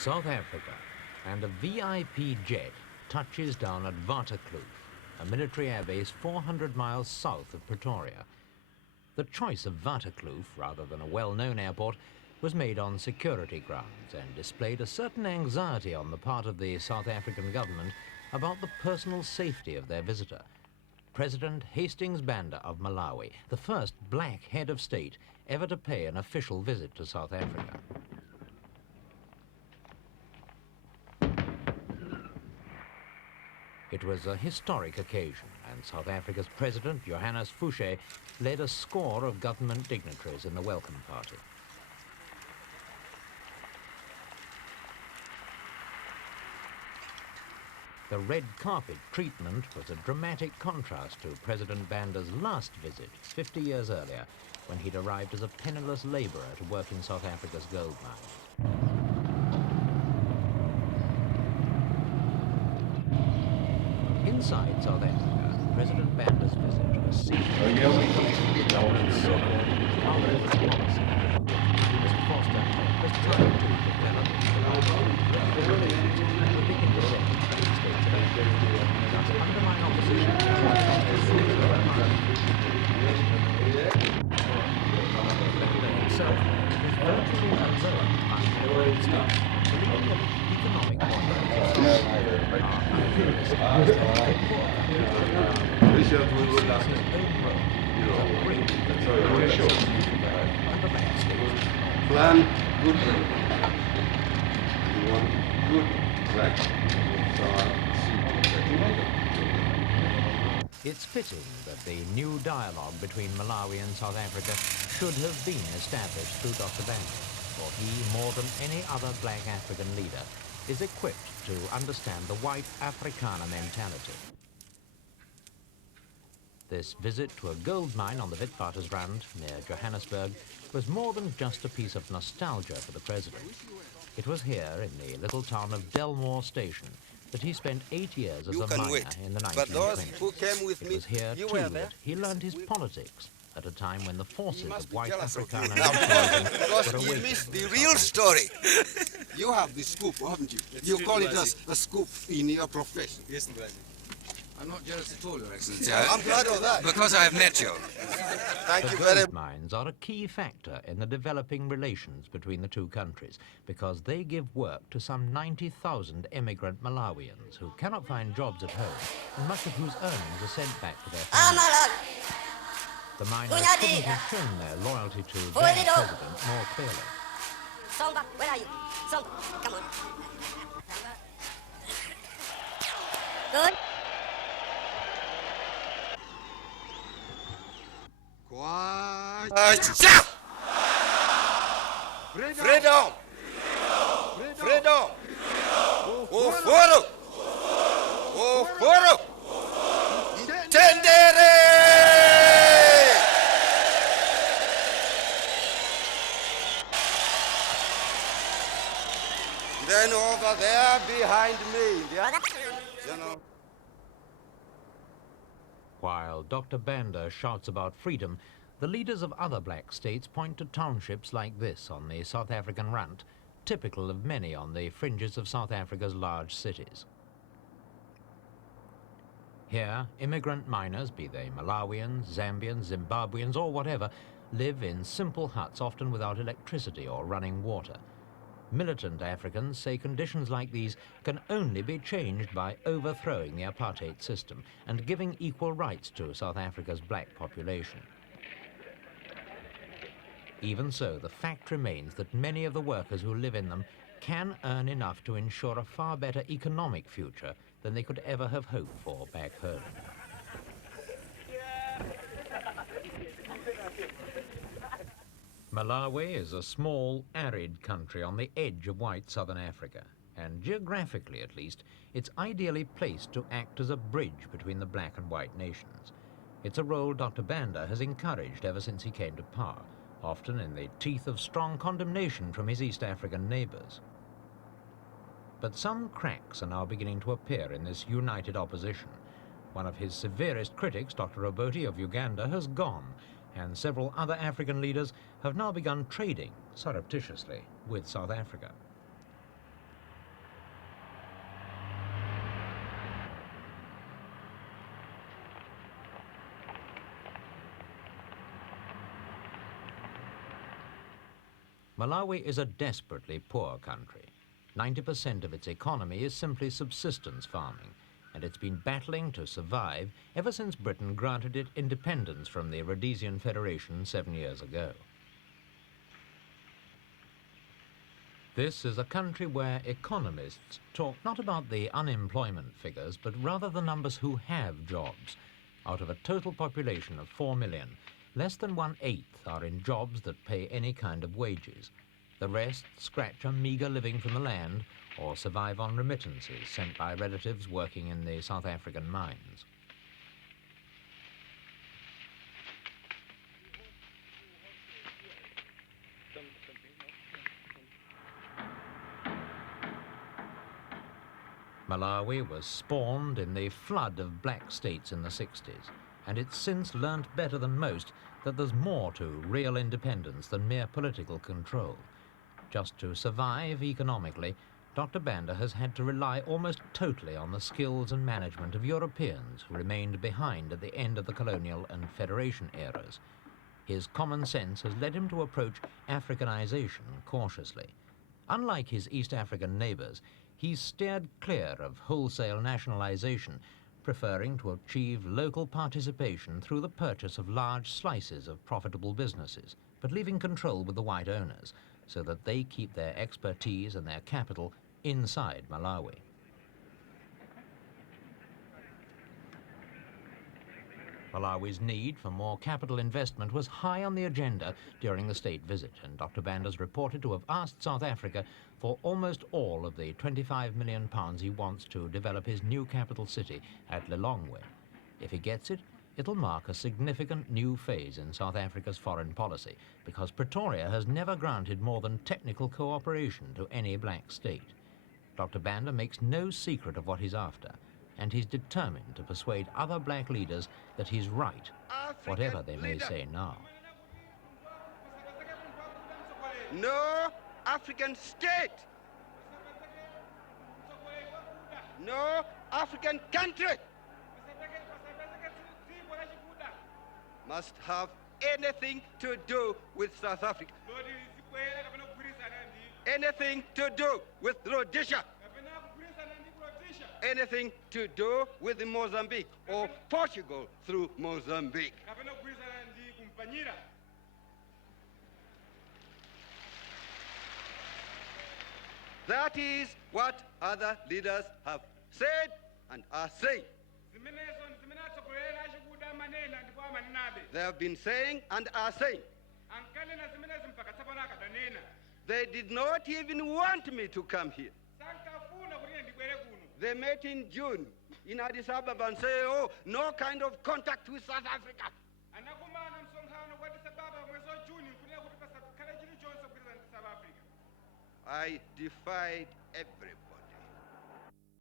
South Africa, and a VIP jet touches down at Waterkloof, a military airbase 400 miles south of Pretoria. The choice of Waterkloof, rather than a well-known airport, was made on security grounds and displayed a certain anxiety on the part of the South African government about the personal safety of their visitor, President Hastings Banda of Malawi, the first black head of state ever to pay an official visit to South Africa. It was a historic occasion, and South Africa's President, Johannes Fouché, led a score of government dignitaries in the welcome party. The red carpet treatment was a dramatic contrast to President Banda'S last visit 50 years earlier, when he'd arrived as a penniless labourer to work in South Africa's gold mine. Inside South Africa, President Banda'S visit was seen as a government so-called apartheid policy. Mr. Vorster was trying to develop relations with the intersect United States of America, thus undermine opposition to himself is virtually unknown among United States, believing that economic models Plan good. You want good plan. It's fitting that the new dialogue between Malawi and South Africa should have been established through Dr. Banda, for he, more than any other black African leader, is equipped to understand the white Afrikaner mentality. This visit to a gold mine on the Witwatersrand near Johannesburg was more than just a piece of nostalgia for the president. It was here, in the little town of Delmore Station, that he spent 8 years as a miner in the 1920s. But those who came with it was here, too, that he learned his politics at a time when the forces of white Afrikaner because you missed the real story. You have the scoop, haven't you? You call it a scoop in your profession. Yes, Mbazi. I'm not jealous at all, Your Excellency. I'm glad of that. Because I have met you. Thank you the very gold mines are a key factor in the developing relations between the two countries because they give work to some 90,000 emigrant Malawians who cannot find jobs at home and much of whose earnings are sent back to their families. The miners couldn't have shown their loyalty to their president more clearly. Songa, where are you? Songa, come on. Good. Freedom! Freedom! Freedom! O foro! O foro! Tendere! Then over there behind me, you know. While Dr. Banda shouts about freedom, the leaders of other black states point to townships like this on the South African Rand, typical of many on the fringes of South Africa's large cities. Here, immigrant miners, be they Malawians, Zambians, Zimbabweans, or whatever, live in simple huts, often without electricity or running water. Militant Africans say conditions like these can only be changed by overthrowing the apartheid system and giving equal rights to South Africa's black population. Even so, the fact remains that many of the workers who live in them can earn enough to ensure a far better economic future than they could ever have hoped for back home. Malawi is a small, arid country on the edge of white southern Africa, and geographically at least, it's ideally placed to act as a bridge between the black and white nations. It's a role Dr. Banda has encouraged ever since he came to power, often in the teeth of strong condemnation from his East African neighbours. But some cracks are now beginning to appear in this united opposition. One of his severest critics, Dr. Obote of Uganda, has gone, and several other African leaders have now begun trading, surreptitiously, with South Africa. Malawi is a desperately poor country. 90% of its economy is simply subsistence farming, and it's been battling to survive ever since Britain granted it independence from the Rhodesian Federation 7 years ago. This is a country where economists talk not about the unemployment figures, but rather the numbers who have jobs. Out of a total population of 4 million, less than 1/8 are in jobs that pay any kind of wages. The rest scratch a meagre living from the land or survive on remittances sent by relatives working in the South African mines. Malawi was spawned in the flood of black states in the 60s, and it's since learnt better than most that there's more to real independence than mere political control. Just to survive economically, Dr. Banda has had to rely almost totally on the skills and management of Europeans who remained behind at the end of the colonial and federation eras. His common sense has led him to approach Africanization cautiously. Unlike his East African neighbours, he's steered clear of wholesale nationalization, preferring to achieve local participation through the purchase of large slices of profitable businesses, but leaving control with the white owners, so that they keep their expertise and their capital inside Malawi. Malawi's need for more capital investment was high on the agenda during the state visit, and Dr. Banda'S reported to have asked South Africa for almost all of the £25 million he wants to develop his new capital city at Lilongwe. If he gets it, it'll mark a significant new phase in South Africa's foreign policy, because Pretoria has never granted more than technical cooperation to any black state. Dr. Banda makes no secret of what he's after, and he's determined to persuade other black leaders that he's right, whatever they may say now. No African state, no African country must have anything to do with South Africa, anything to do with Rhodesia, anything to do with Mozambique or Portugal through Mozambique. That is what other leaders have said and are saying. They have been saying and are saying. They did not even want me to come here. They met in June in Addis Ababa and say, oh, no kind of contact with South Africa. I defied everybody.